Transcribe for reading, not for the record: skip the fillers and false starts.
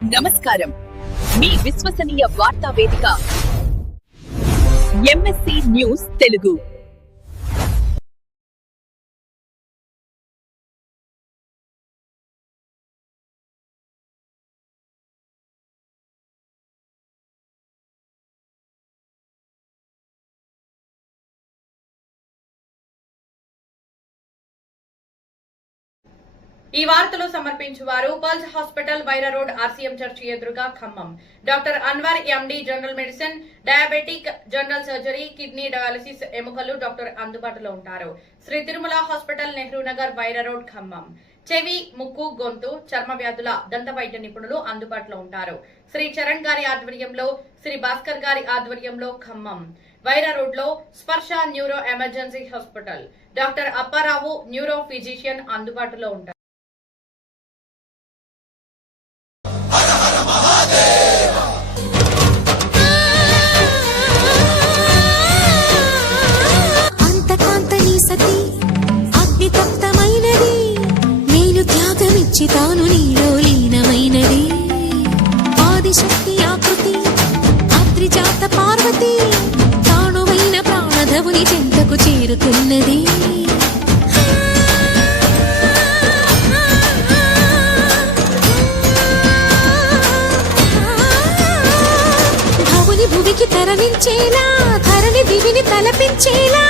నమస్కారం, మీ విశ్వసనీయ వార్తా వేదిక ఎంఎస్సి న్యూస్ తెలుగు. ఈ వార్తలు సమర్పించువారు pulse hospital Wyra road RCM church ఎదురుగా Khammam. Doctor Anwar MD general medicine, diabetic, general surgery, kidney dialysis, ఎముకలు డాక్టర్ అందుబాటులో ఉంటారు. Sri Tirumala hospital, Nehru Nagar, Wyra road Khammam. చెవి, ముక్కు, గొంతు, చర్మ వ్యాధుల దంత వైద్య నిపుణులు అందుబాటులో ఉంటారు. శ్రీ చరణ్ గారి ఆధ్వర్యంలో, శ్రీ భాస్కర్ గారి ఆధ్వర్యంలో ఖమ్మం. వైరా రోడ్ లో స్పర్శ neuro emergency hospital, doctor Apparao neuro physician అందుబాటులో ఉంటారు. అగ్నితప్తమైనది నేను త్యాగమిచ్చి తాను నీలో లీనమైనది. ఆదిశక్తి ఆకృతి అత్రిజాత పార్వతి తానువైన ప్రాణధవుని చెంతకు చేరుతున్నది. భువికి తరలించేలా, ధరణి దివిని తలపించేలా